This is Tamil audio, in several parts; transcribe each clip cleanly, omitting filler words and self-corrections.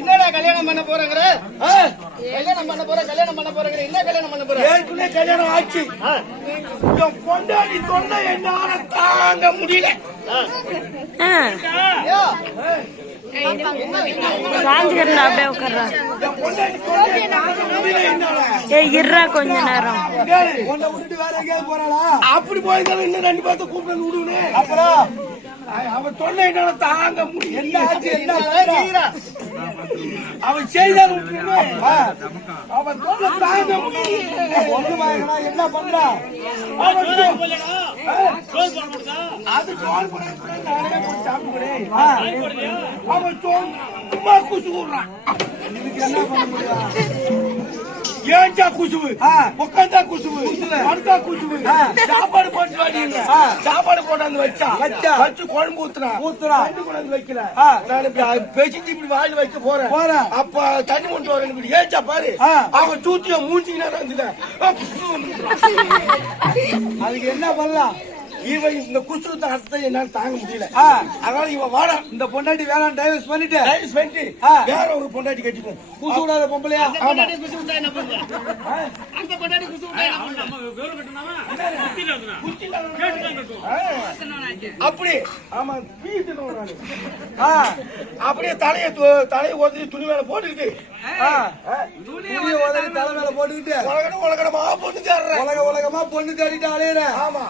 என்னடா கல்யாணம் பண்ண போறங்கற? கல்யாணம் பண்ண போறங்கற என்ன கல்யாணம் பண்ண போற? ஏற்கனவே கல்யாணம் ஆச்சு. என் பொண்டாட்டி தொல்லை என்னால தாங்க முடியல. சாஞ்சிக்கிறா அப்படியே உட்கார்றா. இருறா கொஞ்ச நேரம். அப்படி போயிருந்தாலும் இன்னும் 2 பேர்த்த கூப்பிட்டு விடுவேன். அப்புறம் அவன் தொல்லை என்னால தாங்க முடியல. என்ன அவன் செய்தால் விட்டுருமே. அவன் தொல்லை தாங்க முடியல. ஒண்ணு வாங்கினா என்ன பண்றா? அவன் அது தோல் பண்ண நானே போய் சாப்பிடுறேன். அவன் சும்மா குசு விடுறான். இதுக்கு என்ன பண்ண முடியும்? ஏன்டா குசுவு? உட்காந்தா குசுவு, படுத்தா குசுவு. சாப்பாடு போட்டு வாடிங்க. சாப்பாடு போட்டாந்து வச்சு குழம்பு ஊத்துறா தண்ணி கொண்டாந்து வைக்கல. நான் இப்படி பேசிட்டு இப்படி வாயில் வைக்க போறேன். அப்ப தண்ணி கொண்டு வரேன். இப்படி ஏச்சா பாரு, அவன் தூத்திய மூஞ்சினா இருந்துட்ட. அதுக்கு என்ன பண்ணலாம்? இவன் இந்த குசுவத்தை அர்த்தம் என்னால தாங்க முடியல. அதனால இவன் வாடா, இந்த பொண்டாட்டி வேணாம் டைவர்ஸ் பண்ணிட்டு வேற ஒரு பொண்டாட்டி கட்டிப்போம். குசு விடாத பொம்பளையா? குசு விட்டா என்ன பண்ற? அந்த பொண்டாட்டி குசு விட்டா என்ன பண்ற? அப்படி ஆமா அப்படியே தலையை ஒதுக்கி துணி மேல போட்டுக்கிட்டு துணியை உதறி தலை மேல போட்டுக்கிட்டு உலகமா பொண்ணு தேடுறேன். உலகமா பொண்ணு தேடிட்டு அலையிற. ஆமா,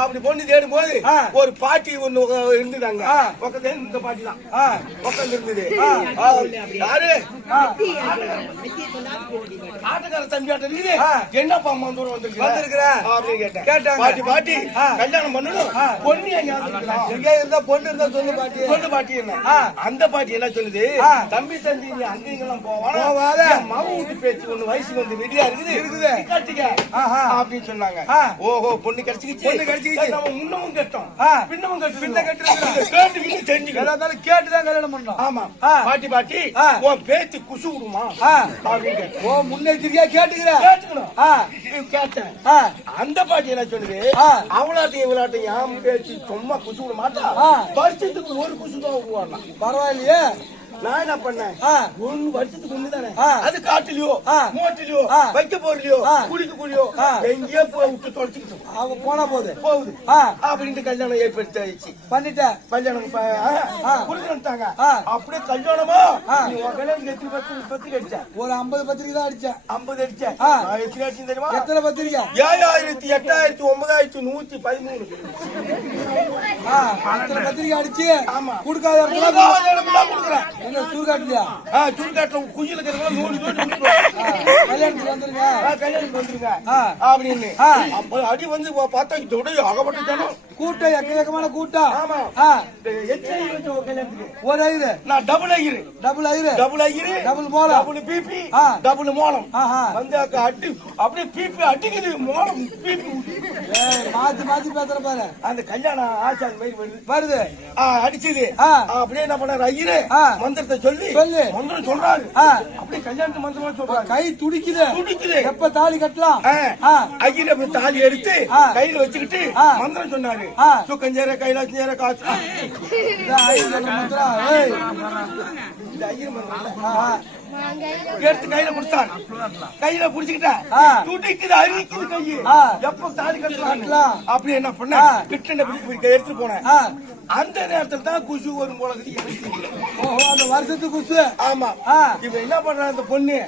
அப்படி பொண்ணு தேடும் போது ஒரு பாட்டி ஒண்ணு இருந்துதாங்க. பக்கத்துல இந்த பாட்டி தான் உட்காந்து இருந்தது. யாரு? ஆட்டக்கார தம்பி ஆட்டம் இருக்குது. என்னப்பா அம்மா தூரம் வந்திருக்கிற அப்படின்னு கேட்டேன். பாட்டி கல்யாணம் பண்ணணும், பொண்ணு எங்க இருந்தா பொண்ணு இருந்தா சொல்லு பாட்டி. சொல்லு பாட்டி. என்ன அந்த பாட்டி என்ன சொல்லுது? தம்பி தம்பி நீ அங்க இங்கெல்லாம் போவாத, மாவு ஊட்டி பேச்சு ஒண்ணு வயசுக்கு வந்து ரெடியா இருக்குது கட்டிக்க அப்படின்னு சொன்னாங்க. ஓஹோ, பொண்ணு கிடைச்சிக்கிச்சு. நம்ம முன்னமும் கட்டோம் பின்னமும் கேட்டு தெரிஞ்சுக்கலாம். கேட்டுதான் கல்யாணம் பண்ணோம். ஆமா, பாட்டி உன் பேச்சு குசு விடுமா அப்படின்னு கேட்டேன். ஓ, முன்னெச்சரிக்கையா கேட்டுக்கணும். கேட்டேன். அந்த பாட்டி என்ன சொல்லுது? அவளாட்டும் இவளாட்டும் என் பேச்சு சும்மா குசு விட மாட்டா, வருஷத்துக்கு ஒரு குசு தான் விடுவாங்க. பரவாயில்லையே. நான் என்ன பண்ணேன்? ஒரு வருஷத்துக்கு முன்னுதானே அது காட்டுலயோ மோட்டிலயோ வைக்க போறலையோ குடிக்கலையோ எங்கேயோ போய் விட்டு தொலைச்சுக்கிட்டோம். அவ போனா போகுது அப்படின்ட்டு கல்யாணம் ஏற்படுத்தி பண்ணிட்டேன். கல்யாணம் கொடுத்துட்டாங்க. அப்படியே கல்யாணமா கல்யாணம் எத்தனை பத்திரிக்கை அடிச்சேன்? ஒரு 50 பத்திரிக்கை தான் அடிச்சேன். 50 அடிச்சேன். எத்தனை அடிச்சு தெரியுமா? எத்தனை பத்திரிக்கை? 7000, 8000, 9113. அத்தனை பத்திரிக்கை அடிச்சு ஆமா கொடுக்காத கொடுக்குறேன். என்ன சூர்காட்டுலயா? சூர்காட்டுல குயில கல்யாணத்துக்கு வந்துருங்க, கல்யாணத்துக்கு வந்துருங்க அப்படின்னு. அப்ப அடி வந்து பார்த்தா அகப்பட்ட ஜனம் கூட்டம், எக்கச்சக்கமான கூட்டம். ஆமா, எத்தனை கல்யாணத்துக்கு? ஒரு ஐரு. நான் டபுள் ஐரு டபுள் மோளம், டபுள் பிபி, டபுள் மோளம் வந்து அடி அப்படியே பிபி அடிக்குது. மோளம் பிபி மாத்தி பேசுற பாரு. அந்த கல்யாணம் ஆச்சான் மாதிரி வருது அடிச்சது. அப்படியே என்ன பண்ணாரு? ஐயரு மந்திரத்தை சொல்லி மந்திரம் சொல்றாரு. அப்படியே கல்யாணத்து மந்திரமா சொல்றாரு. கை துடிக்குது. எப்ப தாலி கட்டலாம்? ஐயர் அப்படி தாலி எடுத்து கையில வச்சுக்கிட்டு மந்திரம் சொன்னாரு. சுக்கஞ்சேர கைலாசேர காசு எடுத்து கையில கொடுத்தாரு. கையில புடிச்சுக்கிட்டேன். துடிக்குது, அரிக்குது கையு. எப்ப தாலி கட்டலாம் அப்படி என்ன பண்ண? கிட்ட எடுத்துட்டு போனேன். அந்த நேரத்துல தான் குசு வரும் போல இருக்குது. அந்த வருஷத்துக்கு குசு. ஆமா, இவ என்ன பண்ற? அந்த பொண்ணு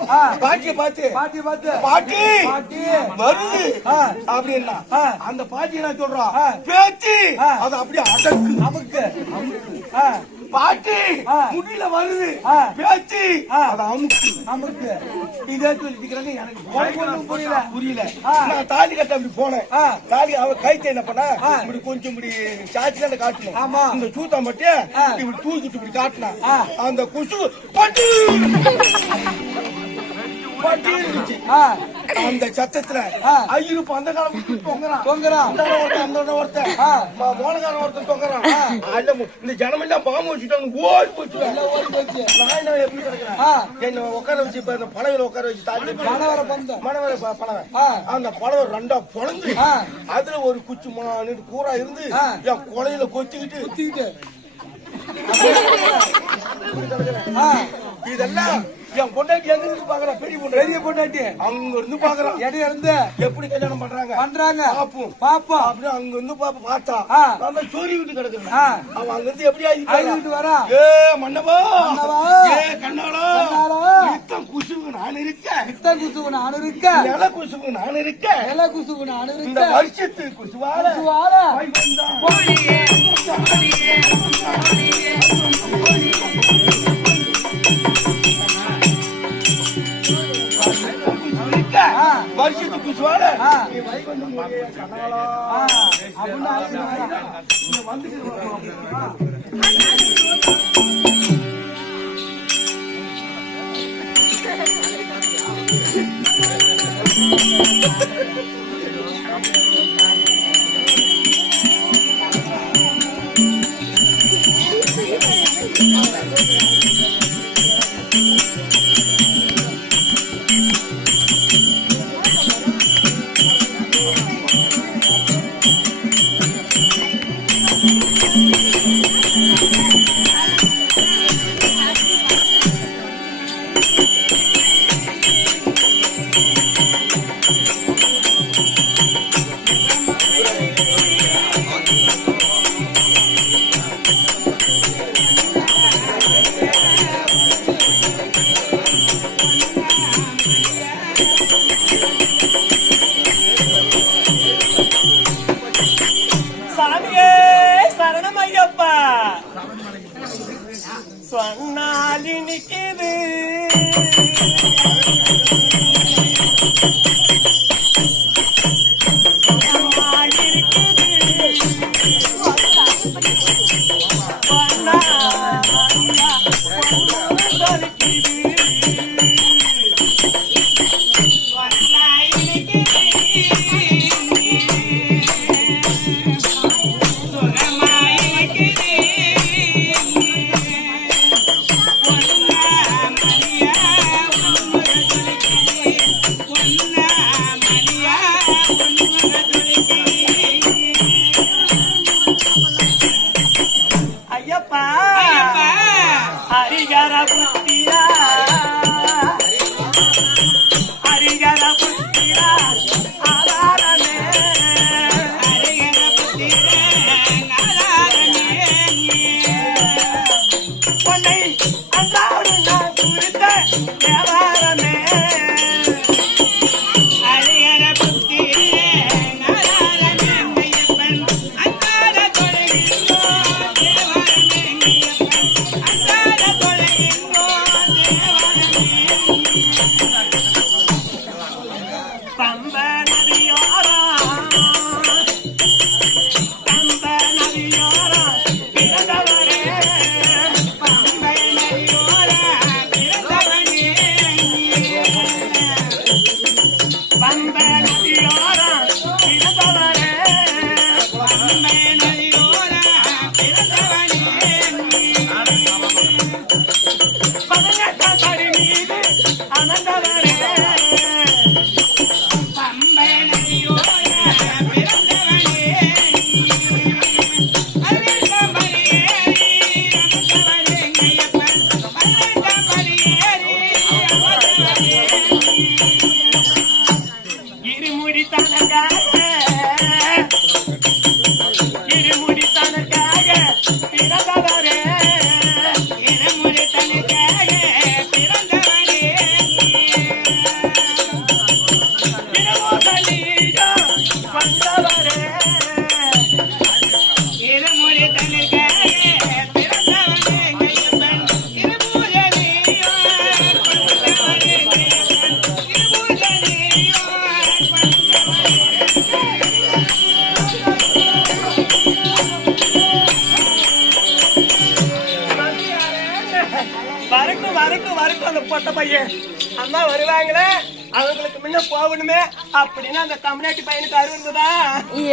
பாட்டிய பார்த்து பாட்டி வருது அப்படின்னா அந்த பாட்டி என்ன சொல்றா? பேச்சு அது அப்படியே அடக்கு பாட்டி முடியல வருது பேச்சு அது அமுக்கு. இதே சொல்லிக்கிறாங்க. எனக்கு புரியல. நான் தாலி கட்ட அப்படி போனேன். தாலி அவ கைத்த என்ன பண்ண? இப்படி கொஞ்சம் இப்படி சாட்சி தான் காட்டணும். இந்த சூத்தா மட்டும் இப்படி தூக்கிட்டு இப்படி காட்டினா அந்த குசு பட்டு இருந்துச்சு. அந்த சத்தத்துல ஐயரு அந்த காலம் தொங்குறான். ஒருத்தன் மோனகாரன் ஒருத்தன் தொங்குறான். இந்த ஜனம் எல்லாம் பாம்பு வச்சுட்டாங்க. ஓடி போச்சு. நான் எப்படி கிடக்குறேன்? என்ன உட்கார வச்சு இப்ப இந்த பழவில உட்கார வச்சு தாண்டி மணவர பழவை அந்த பழவை ரெண்டா பொழந்து அதுல ஒரு குச்சி கூறா இருந்து என் கொலையில கொத்திக்கிட்டு இதெல்லாம் என் பொண்டாட்டி எங்க இருந்து பாக்குறேன்? பெரிய பொண்டாட்டி அங்க இருந்து பாக்குறான். இடையில இருந்து எப்படி கல்யாணம் பண்றாங்க பாப்போம் அப்படியே அங்க இருந்து பார்த்தா அந்த சோரி விட்டு கிடக்குறேன். அவன் அங்க இருந்து எப்படி ஆகிட்டு வரா? ஏ மன்னவா, ஏ கண்ணாளா, இத்தம் குசுவு நான் இருக்கேன், நில குசுவு நான் இருக்கேன், இந்த வருஷத்து குசுவால வருஷத்துக்கு சுவால நீ வைகுண்டம் போறியே கனகலா அப்படின்னு இங்க வந்துட்டு சாமியே சரணம் ஐயப்பா சொன்னாலி நிக்குது ஐயப்பா ஹரிகர புத்திரா ஹரிகர புத்திரா ஆதாரமே ஹரிகர புத்திரா ஆதாரமே பொன்னை அன்றாடு நான் குறித்த வியாபாரமே ஹரிகர புத்திரா ஆதாரமே ஐயப்பன் அன்றாட தொலைகின்றோ பொட்ட பையன் அம்மா வருவாங்களே அவங்களுக்கு முன்ன போகணுமே அப்படின்னு அந்த தமிழ்நாட்டு பையனுக்கு அருந்ததா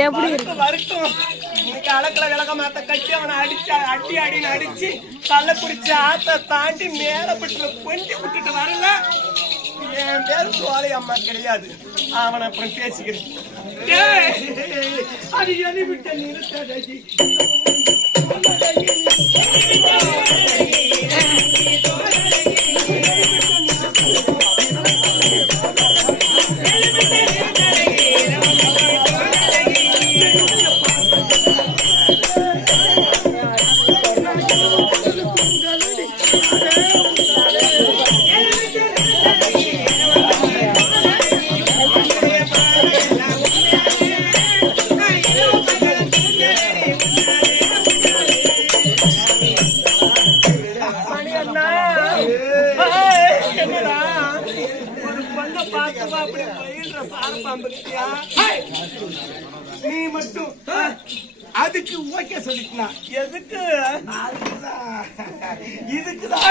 எப்படி வருட்டும் இன்னைக்கு அலக்கல விளக்க மாத்த கட்டி அவனை அடி அடின்னு அடிச்சு கள்ள குடிச்சு ஆத்த தாண்டி மேலப்பட்டு கொஞ்சம் விட்டுட்டு வரல. என் பேரு சோலை அம்மா கிடையாது, அவனை அப்புறம் பேசிக்கிறேன். அது எது விட்ட நிறுத்தடி மட்டும் அதுக்கு ஓகே சொல்லிட்டுனா எதுக்கு இதுக்குதான்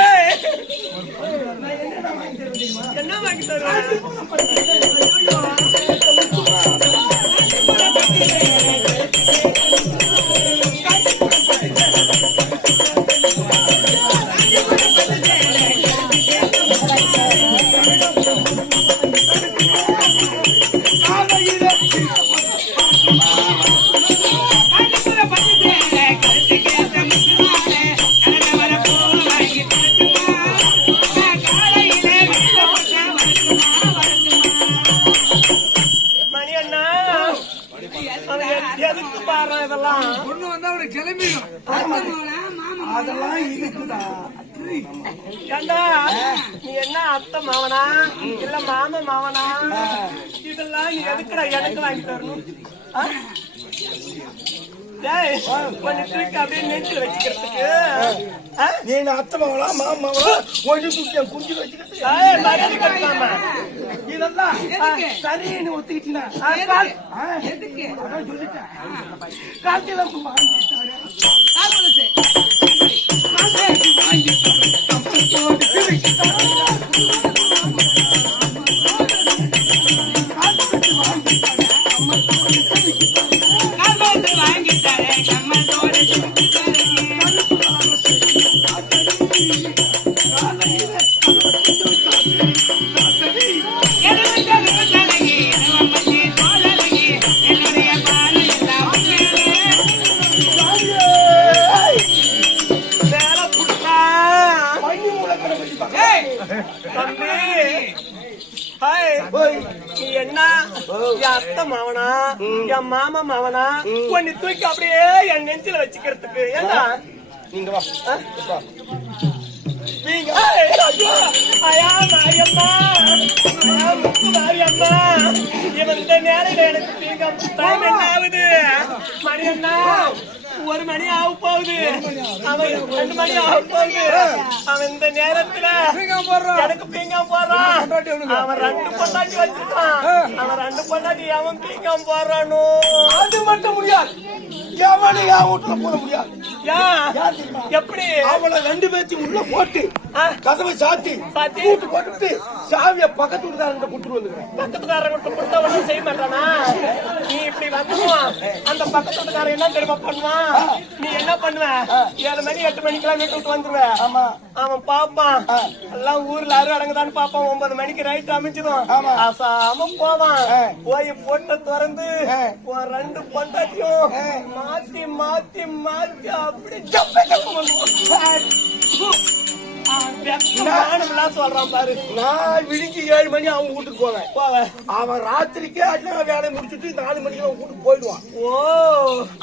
என்ன வாங்கி தருவேன்? மணி அண்ணா எதுக்கு பாரு இதெல்லாம்? பொண்ணு வந்தா அவனுக்கு கிளம்பிடும். அதெல்லாம் இருக்குதான். ஏண்டா நீ என்ன அத்தை மாவனா இல்ல மாமா மாவனா? இதெல்லாம் நீ எதுக்குடா எனக்கு வாங்கி தரணும்? டேய், கொஞ்சம் தூக்கி அப்படியே நெஞ்சில வச்சுக்கிறதுக்கு. நீ அத்தை மாவளா மாமாவளா கொஞ்சம் தூக்கி குஞ்சு வச்சுக்கிட்டு மரியாதை கட்டலாமா? இதெல்லாம் சரின்னு ஒத்துக்கிட்டீங்கன்னா சொல்லிட்டேன் காலத்துல நீ என்ன என் அத்தை மாவனா என் மாமா மாவனா உன்னை தூக்கி அப்படியே என் நெஞ்சில வச்சுக்கிறதுக்கு? ஏண்டா நீங்க வா நீங்க மாரியம்மா மாரியம்மா இவன் இந்த நேரம் எனக்கு நீங்க டைம் என்ன ஆகுது? மணி என்ன 1 மணி ஆக போகுது. அவன் 2 மணி ஆக போகுது. அவன் இந்த நேரத்துல எனக்கு பீங்காம் போடுறான். அவன் 2 பொண்டாட்டி வச்சிருக்கான். அவன் 2 பொண்டாட்டி அவன் பீங்காம் போடுறானோ? அது மட்டும் முடியாது. எவனு என் வீட்டுல போட முடியாது. எப்படி? அவளை 2 பேர்த்தையும் உள்ள போட்டு கதவை சாத்தி கூட்டு போட்டு சாவிய பக்கத்து வீட்டுக்காரங்க கொடுத்துட்டு வந்துக்கிறேன். பக்கத்துக்காரங்க கொடுத்தா ஒன்றும் செய்ய மாட்டானா? நீ இப்படி வந்துடுவான். அந்த பக்கத்து வீட்டுக்காரன் என்ன தெரியுமா பண்ணுவான்? நீ என்ன பண்ணுவ? 7 மணி 8 மணிக்கெல்லாம் வீட்டு விட்டு வந்துருவேன். ஆமா அவன் பாப்பான் எல்லாம் ஊர்ல அரு அடங்குதான்னு பாப்பான். 9 மணிக்கு ரைட் அமைஞ்சிடும். அசாம போவான். போய் போட்ட திறந்து 2 பொண்டாட்டியும் மாத்தி மாத்தி மாத்தி அப்படி சொல்றான் பாரு. நான் விடிஞ்சு 7 மணி அவன் வீட்டுக்கு போவேன். அவன் ராத்திரிக்கே அண்ணன் வேலையை முடிச்சுட்டு 4 மணிக்கு அவன் வீட்டுக்கு போயிடுவான். ஓ,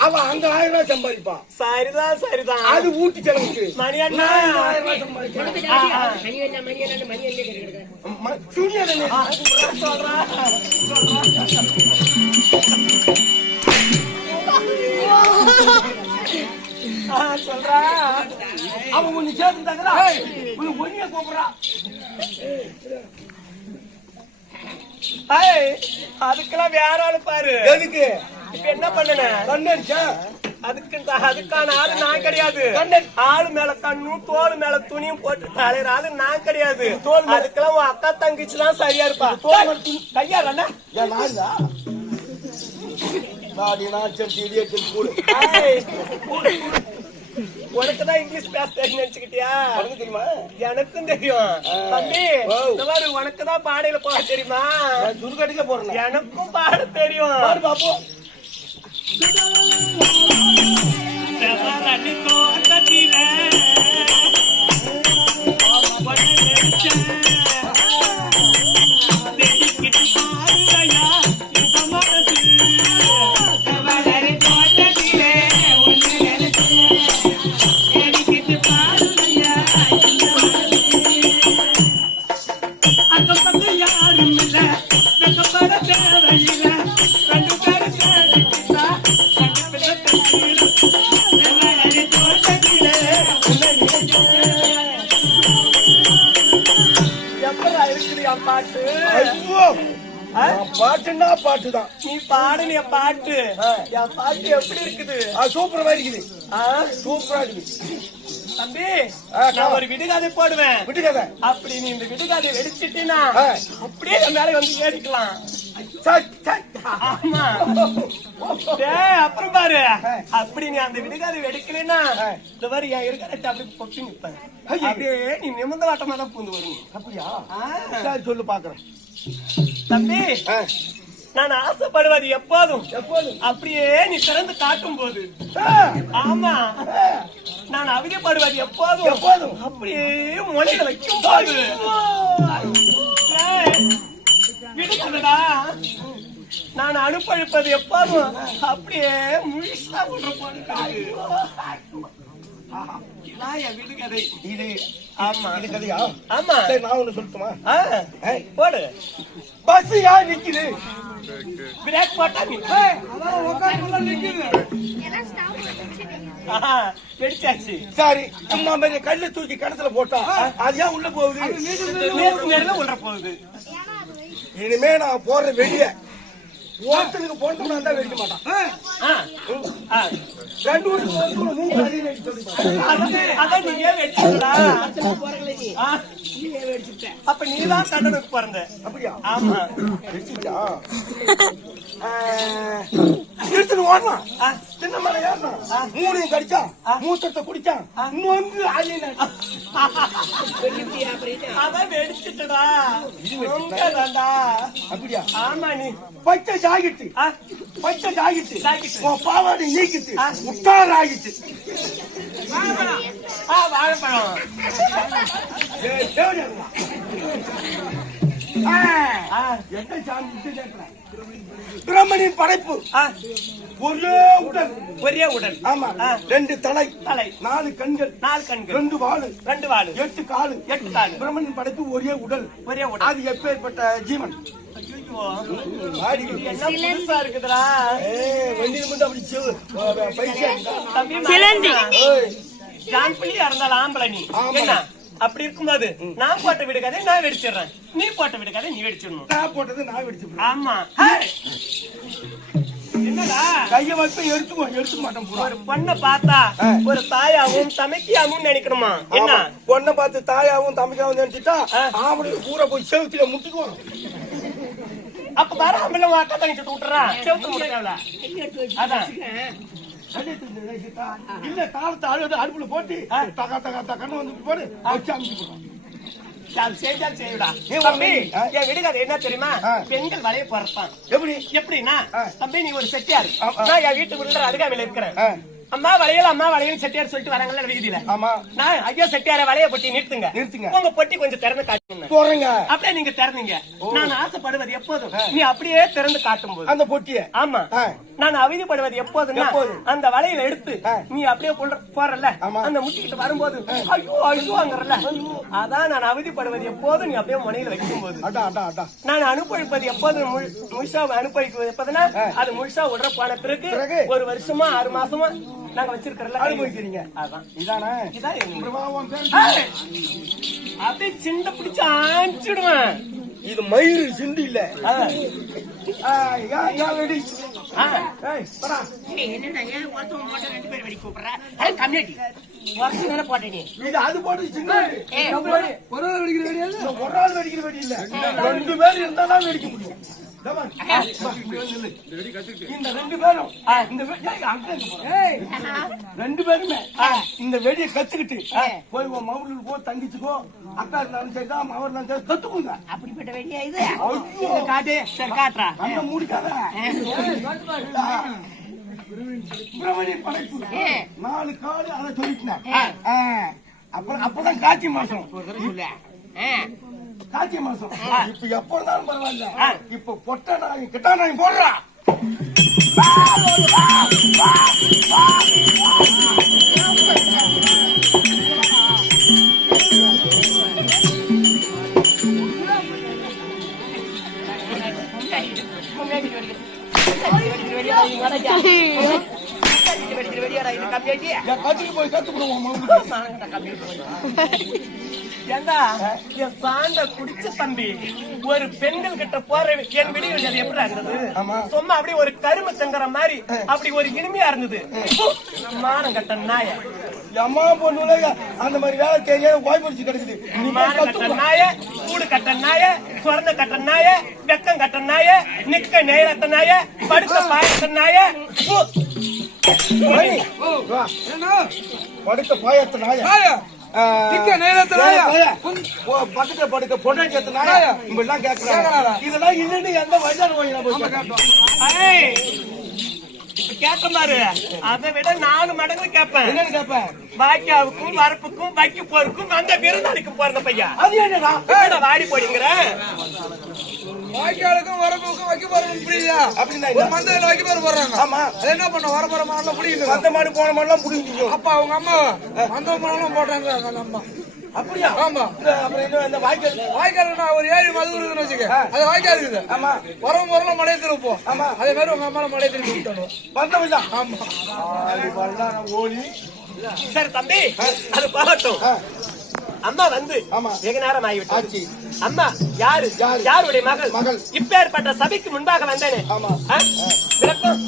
அவன் அங்க 1000 ரூபாய் சம்பாதிப்பான். சரிதான் சரிதான். அது ஊட்டி செலவுக்கு. மணி அண்ணா 1000 ரூபாய் சம்பாதிப்பான். சொல்றான் சொல்றா அவன் ஒண்ணு சேர்ந்துட்டாங்களா உனக்கு ஒன்னிய கூப்பிடுறான். அதுக்கெல்லாம் வேற ஆளு பாரு. எதுக்கு இப்ப என்ன பண்ணன? கண்ணடிச்சா அதுக்கான ஆளு நான் கிடையாது. ஆளு மேல கண்ணும் தோல் மேல துணியும் போட்டு தலையிற ஆளு நான் கிடையாது. அதுக்கெல்லாம் உன் அக்கா தங்கச்சி தான் சரியா இருப்பா. கையா வேணா என் நாளா நாடி நாச்சம் உனக்குதான் இங்கிலீஷ் பேச நினைச்சுக்கிட்டியா? உனக்கு தெரியுமா? எனக்கும் தெரியும் தம்பி. உனக்குதான் பாடையில போக தெரியுமா? சுருக்கடிக்க போறேன். எனக்கும் பாட தெரியும். பாப்போம். பாட்டு பாட்டுன்னா பாட்டுதான். நீ பாடுனிய பாட்டு என் பாட்டு எப்படி இருக்குது? சூப்பரா இருக்குது. சூப்பரா இருக்குது தம்பி. நான் ஒரு விடுகாதை போடுவேன். விடுகதை அப்படி நீ இந்த விடுகாதை வெடிச்சிட்டீன்னா அப்படியே என் மேல வந்து ஏறிக்கலாம். ஆமா. அப்புறம் பாரு, அப்படி நீ அந்த விடுகாதை வெடிக்கலன்னா இந்த மாதிரி என் இருக்க அப்படி பொட்டி நிப்பேன். அப்படியே நீ நிமிர்ந்த வாட்டமா தான் பூந்து வரும். அப்படியா? சரி சொல்லு பாக்குறேன். தம்பி, நான் ஆசைப்படுவது எப்போதும் அப்படியே நீ திறந்து காட்டும் போது. ஆமா, நான் அவதிப்படுவது எப்போதும் அப்படியே மொழியில வைக்கும் போது. விடுதா, நான் அனுப்பழிப்பது எப்போதும் அப்படியே முழுசா ஒன்று போடுகிறது. விடுகதை இது. ஆமா, இது கதையா? ஆமா. சரி, நான் ஒண்ணு சொல்லட்டுமா? போடு. பஸ் யார் நிக்குது? பிரேக் போட்டா நீ வெடிச்சாச்சு. சரி, சும்மா மாதிரி கல்லு தூக்கி கிணத்துல போட்டா அது ஏன் உள்ள போகுது? நேரம் உள்ள போகுது. இனிமே நான் போற வெளிய ஓட்டலுக்கு போட்டோம்னா தான் வெடிக்க மாட்டான். ரெண்டு ஊருக்கு மூணு அதான் நீங்க வெடிச்சா. அப்ப நீதான் கண்ணனுக்கு பிறந்த. அப்படியா? ஆமா. வெடிச்சா எடுத்துட்டு ஓடலாம். சின்ன மலை ஏறலாம். மூணையும் கடிச்சா மூத்தத்தை குடிச்சான். நொங்கு அதான் வெடிச்சுட்டா. அப்படியா? ஆமா. நீ பச்சை ஜாகிட்டு பாவாடை நீக்கிட்டு முட்டார் ஆகிட்டு. வாழைப்பழம் எந்த சாமி பிரம்மனின் படைப்பு ஒரே உடல். ஆமா. ரெண்டு தலை, நாலு கண்கள், ரெண்டு வாழு, 8 காலு. பிரம்மனின் படைப்பு ஒரே உடல். அது எப்பேற்பட்ட ஜீவன்? இருக்குதுடா. வண்டியில் மட்டும் அப்படி இருந்தாலும் ஆம்பளை நீ என்ன அப்படி இருக்கும்போது நான் போட்ட விடுக்காதே நான் வெடிச்சிடுறேன். நீ போட்ட விடுக்காதே நீ வெடிச்சிடணும். நான் போட்டது நான் வெடிச்சிடுறேன். ஆமா. என்னடா கைய வச்சு எடுத்துக்க மாட்டோம். ஒரு பொண்ணை பார்த்தா ஒரு தாயாவும் தமைக்கியாவும் நினைக்கணுமா? என்ன பொண்ணை பார்த்து தாயாவும் தமைக்காவும் நினைச்சுட்டா ஆம்பளுக்கு பூரா போய் செவுத்துல முட்டிக்குவோம். அப்ப வராமல அக்கா தங்கிட்டு விட்டுறான். செவுத்து முட்டாள அதான் இல்ல காலத்தை அழுது அடுப்புல போட்டு தகா தகா தகன்னு வந்து போடு வச்சு அமுச்சு என் விடுகாது என்ன தெரியுமா? பெண்கள் வலைய போறப்பான். எப்படின்னா தம்பி நீ ஒரு செட்டியார், நான் என் வீட்டுக்குள்ள அருகாமையில இருக்கிறேன். அம்மா வளையல் செட்டியார் சொல்லிட்டு வராங்கல்ல வீதியில. நான் ஐயா செட்டியார வளைய பொட்டி நிறுத்துங்க. உங்க பொட்டி கொஞ்சம் திறந்து காட்டுங்க. அப்படியே நீங்க திறந்தீங்க. நான் ஆசைப்படுவது எப்போதும் நீ அப்படியே திறந்து காட்டும் போது அந்த பொட்டிய. ஆமா. நான் அவதிப்படுவது எப்போதுன்னா அந்த வளையல எடுத்து நீ அப்படியே போறல அந்த முட்டிக்கிட்டு வரும்போது ஐயோ ஐயோங்கறல. அதான் நான் அவதிப்படுவது எப்போதும் நீ அப்படியே முனையில வைக்கும் போது. நான் அனுபவிப்பது எப்போதும் முழுசா அனுபவிக்குவது எப்போதுன்னா அது முழுசா உடற போன பிறகு 1 வருஷமா 6 மாசமா நாங்க வச்சிருக்கிறல அனுபவிக்கிறீங்க. அதான் இதானே இதான் அப்படியே சின்ன பிடிச்சு ஆஞ்சிடுவேன். இது மயிறு சிண்டு இல்ல. அது போட்டு சின்ன ஒரு ஆள் வெடிக்கிற வெடி இல்ல. 2 பேர் இருந்தா தான் வெடிக்க முடியும். இந்த 2 பேரும் இந்த வெடியை கத்துக்கிட்டு போய் உன் மவுளுக்கு போ, தங்கிச்சுக்கோ, அக்கா இருந்தாலும் சரி தான் மவர் இருந்தாலும் சரி கத்துக்குங்க. அப்படிப்பட்ட வெடியா இது? காட்டு சரி காட்டுறா. அந்த முடிக்காத பிரமணியின் படைப்பு 4 காடு அதை சொல்லிட்டேன். அப்பதான் காட்சி மாசம். காட்சி மாசம் இப்ப எப்ப இருந்தாலும் பரவாயில்ல. இப்ப பொட்ட நாய் கிட்ட நாய் போடுறா. கத்துக்கு போய் கத்துக்கணும். ஏண்டா என் சாண்ட குடிச்ச தம்பி ஒரு பெண்கள் கிட்ட போற என் விடிய வேண்டியது எப்படி இருந்தது? சும்மா அப்படி ஒரு கரும்பு தங்குற மாதிரி அப்படி ஒரு இனிமையா இருந்தது. மானம் கட்ட நாய அம்மா பொண்ணு அந்த மாதிரி வேலை தெரியாத வாய்ப்பு கிடைக்குது. மானம் கட்ட நாய, கூடு கட்ட நாய, சொர்ண கட்ட நாய, வெக்கம் கட்ட நாய, நிக்க நேரத்த நாய, படுத்த பாயத்த நாய, படுத்த பாயத்த நாய, பக்கத்துல படுக்க பொண்டாட்டி நாய இப்படிலாம் கேட்கறாங்க. இதெல்லாம் இல்லன்னு எந்த வயசான கேட்க பாரு. அதை விட 4 மடங்கு கேட்பேன். என்னன்னு கேட்பேன்? வாய்க்காவுக்கும் வரப்புக்கும் வைக்க போருக்கும் அந்த விருந்தாளிக்கு போறத பையா. அது என்னடா வாடி போடுங்கிற வாய்க்காலுக்கும் வரப்புக்கும் வைக்க போறோம் புரியுதா? அப்படின்னா மந்தையில வைக்க போறாங்க. ஆமா, அது என்ன பண்ண வர போற மாடலாம் புரியுது. அந்த மாதிரி போன மாடலாம் புரியுது. அப்ப அவங்க அம்மா அந்த மாடலாம் போட்டாங்க. அந்த அம்மா அப்படியா? ஆமா. அப்புறம் என்ன இந்த வாய்க்கால் ஒரு 7 மது இருக்குன்னு வச்சுக்க. அது வாய்க்கால் இருக்குது. ஆமா, வரவும் வரலாம் மழையை திருப்போம். ஆமா, அதே மாதிரி உங்க அம்மால மழையை திருப்பி விட்டணும் வந்தவங்க. ஆமா, ஓலி. சரி தம்பி, அது போகட்டும். அம்மா வந்து வெகு நேரம் ஆகிவிட்டாச்சு. அம்மா யாரு? யாருடைய மகள்? இப்பேற்பட்ட சபைக்கு முன்பாக வந்தேனே. விளக்கம்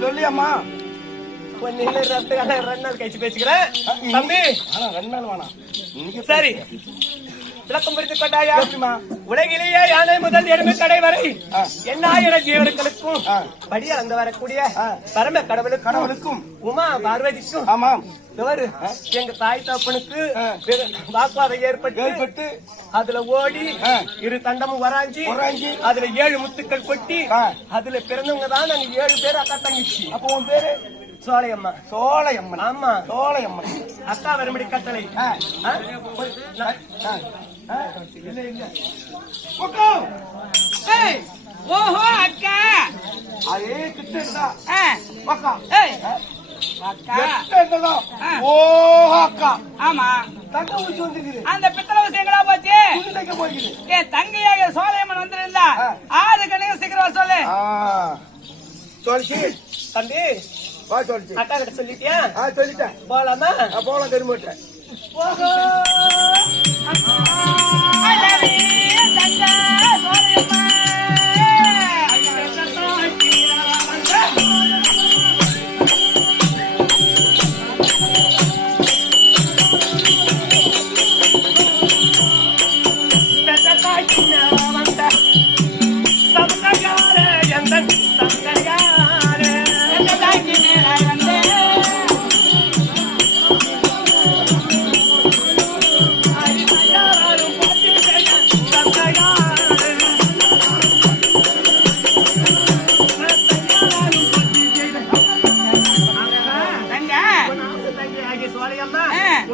சொல்லியம்மா. 2 நாள் கழிச்சு பேசிக்கிறேன் தம்பி. 2 நாள் வேணாம். சரி, விளக்கம் புரிந்து கொண்டாயா? உலகிலேயே யானை முதல் எறும்பு கடை வரை எண்ணாயிர ஜீவர்களுக்கும் படிய அங்க வரக்கூடிய பரம கடவுளுக்கும் உமா பார்வதிக்கும் ஆமாம் எங்க தாய் தப்பனுக்கு வாக்குவாதம் ஏற்பட்டு அதுல ஓடி 2 தண்டமும் வராஞ்சி அதுல 7 முத்துக்கள் கொட்டி அதுல பிறந்தவங்க தான் நாங்க 7 பேர் அக்கா தங்கிச்சு. அப்போ உன் பேரு? சோலையம்மா. சோலையம்மன். ஆமா, சோலையம்மன். அக்கா வரும்படி கட்டளை. ஓஹோ அக்கா, அதே கிட்ட ஆமா, தங்க ஊசி வந்துருக்குது. அந்த பித்தளை விஷயங்களா போச்சு. என் தங்கையாக சோலையம்மன் வந்திருந்தா ஆறு கணக்கு சீக்கிரம் சொல்லு. சொல்லிச்சு தம்பி. வா சொல்லிச்சு. அக்கா கிட்ட சொல்லிட்டியா? சொல்லிட்டேன். போலாமா? போலாம். தெரியுமாட்டேன்.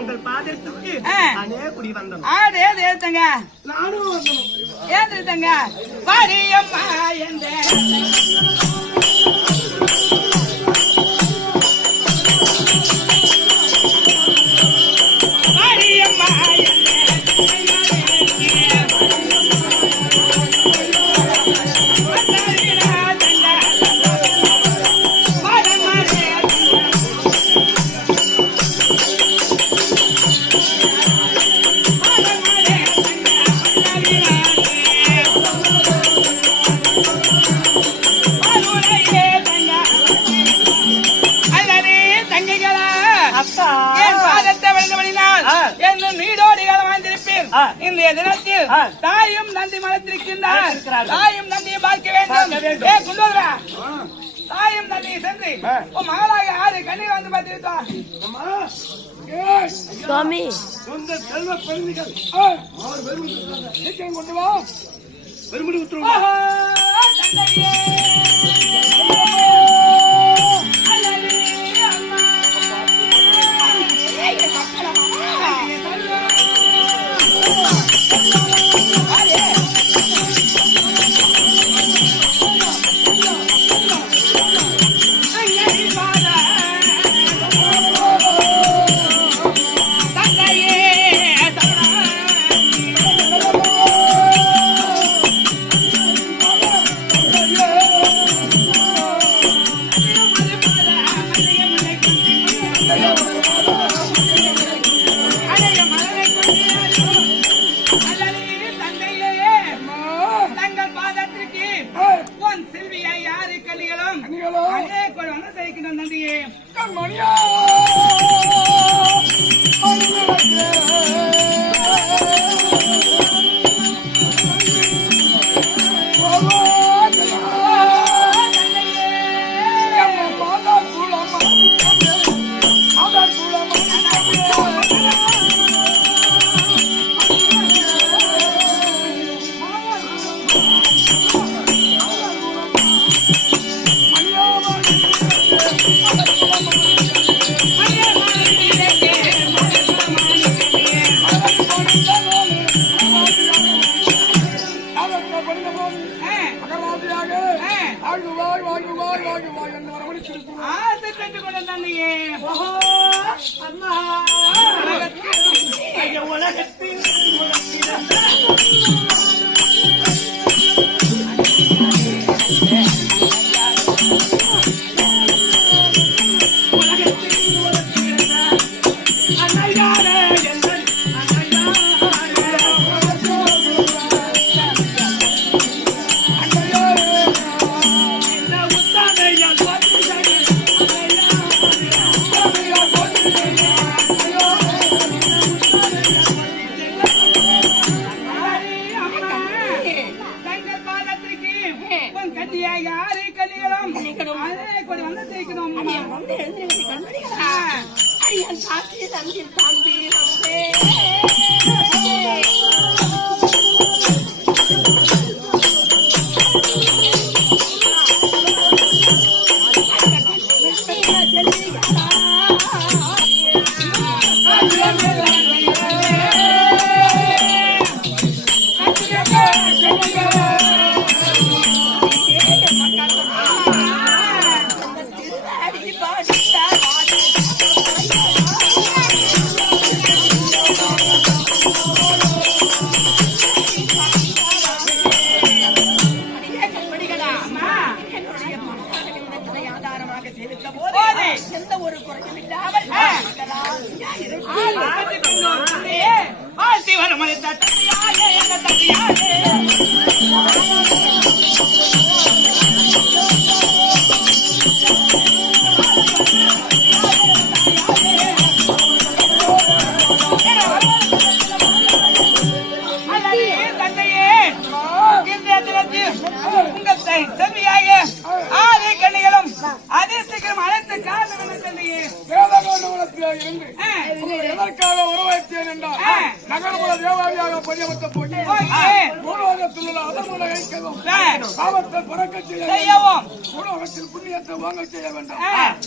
உங்கள் பாதத்துக்கு அனே குடி வந்தோம். நானும் ஏன் பாரியம்மா என்ற இன்றைய தினத்தில் தாயும் நந்தி மலத்திருக்கின்றார். தாயும் நந்தியை பார்க்க வேண்டும். ஏ குண்டோதரா, தாயும் நந்தியை சென்று உன் மகளாக 6 கண்ணீர் வந்து பார்த்திருக்கான். சுவாமி சொந்த செல்வ பெருமைகள் 6 பெருமை சீக்கிரம் கொண்டு வா. பெருமடி உத்தரவு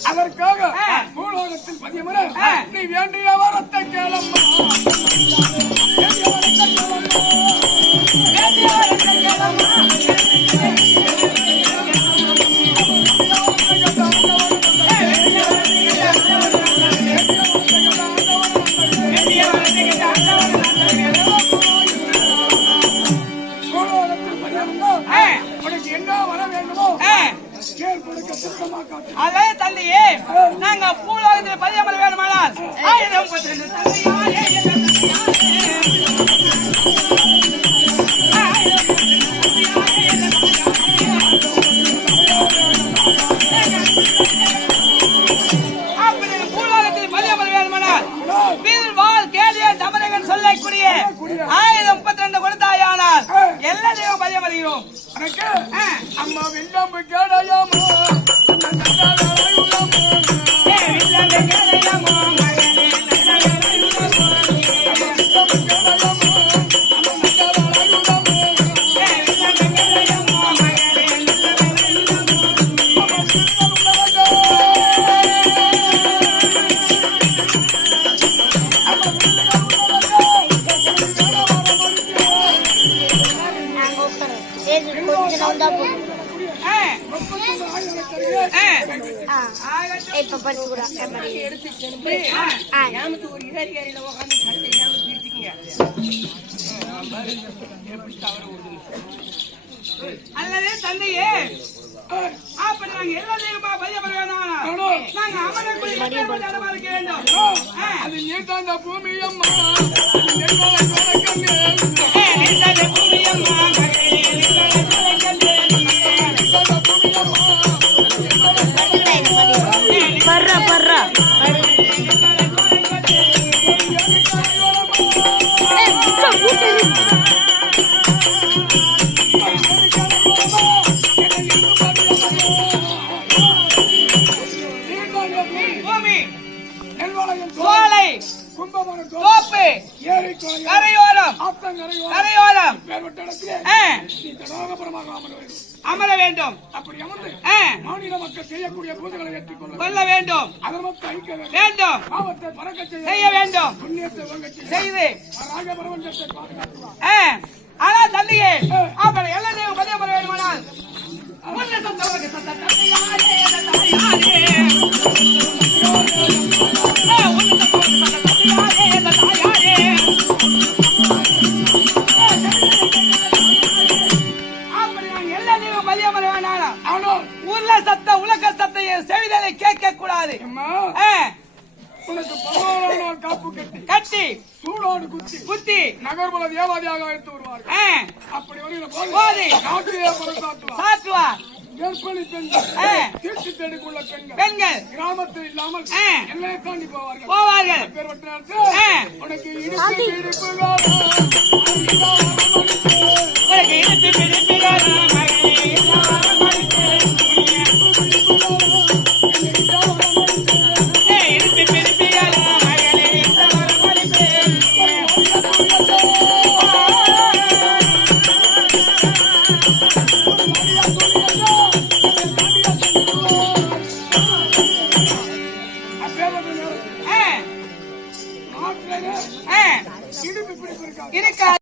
அதற்காக பூலோகத்தில் பதியமர நீ வேண்டிய வரத்தை கேளம்மா. அதே தந்தையே, நாங்க பூலோகத்தில் பதியமல் வேணுமானால் 1032 அப்படி பூலோகத்தில் பதியமல் வேணுமானால் வீர் வாழ் கேளிய தமரகன் சொல்லக்கூடிய 1032 கொடுத்தாயானால் எல்லா தெய்வம் பதியம் வருகிறோம். அம்மா வெள்ளம் கேடையாமோ இப்ப படிச்சு கூட ஒரு ஏரியில உட்காந்து அல்லது தந்தையே அப்படி நாங்க எல்லா தெய்வமா பதியப்பட வேண்டாம். நாங்க அமரக்குடி இருக்க வேண்டும். அது நீட்டாந்த பூமி அம்மா பர்றா பர்றா பூமி சோலை தோப்பு கரையோரம் கரையோரம் அமர வேண்டும். அப்படி அமர்ந்து மாநில மக்கள் செய்யக்கூடிய பூஜைகளை ஏற்றுக்கொள்ள கொள்ள வேண்டும். அதற்கு ஐக்க வேண்டும். பாவத்தை பறக்க செய்ய வேண்டும். புண்ணியத்தை வங்க செய்து ராஜபரவஞ்சத்தை பாதுகாத்துவார். ஆனா தந்தையே அப்படி எல்லா தெய்வம் பதியப்பட வேண்டுமானால் உன்னை சத்தவருக்கு சத்த தந்தையாரே உலக சத்தையை செவிதலை கேட்க கூடாது. உனக்கு 11 நாள் காப்பு கட்டி சூடோடு குத்தி நகர்புல தேவாதியாக எடுத்து வருவார்கள். அப்படி வருகிற போது நாட்டிலே சாத்துவார். கர்ப்பிணி பெண்கள் தீர்த்து தேடிக்குள்ள பெண்கள் கிராமத்தில் இல்லாமல் எல்லையை தாண்டி போவார்கள். உனக்கு இடுப்பு இருக்காது.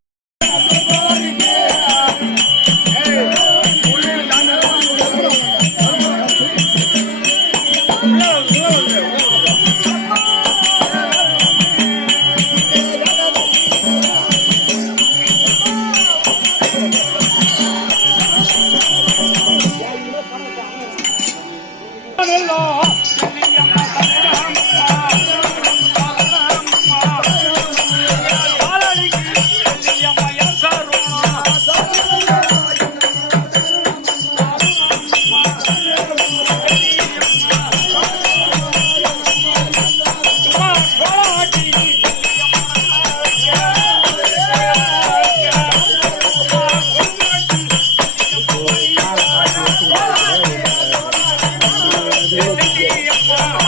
Yeah.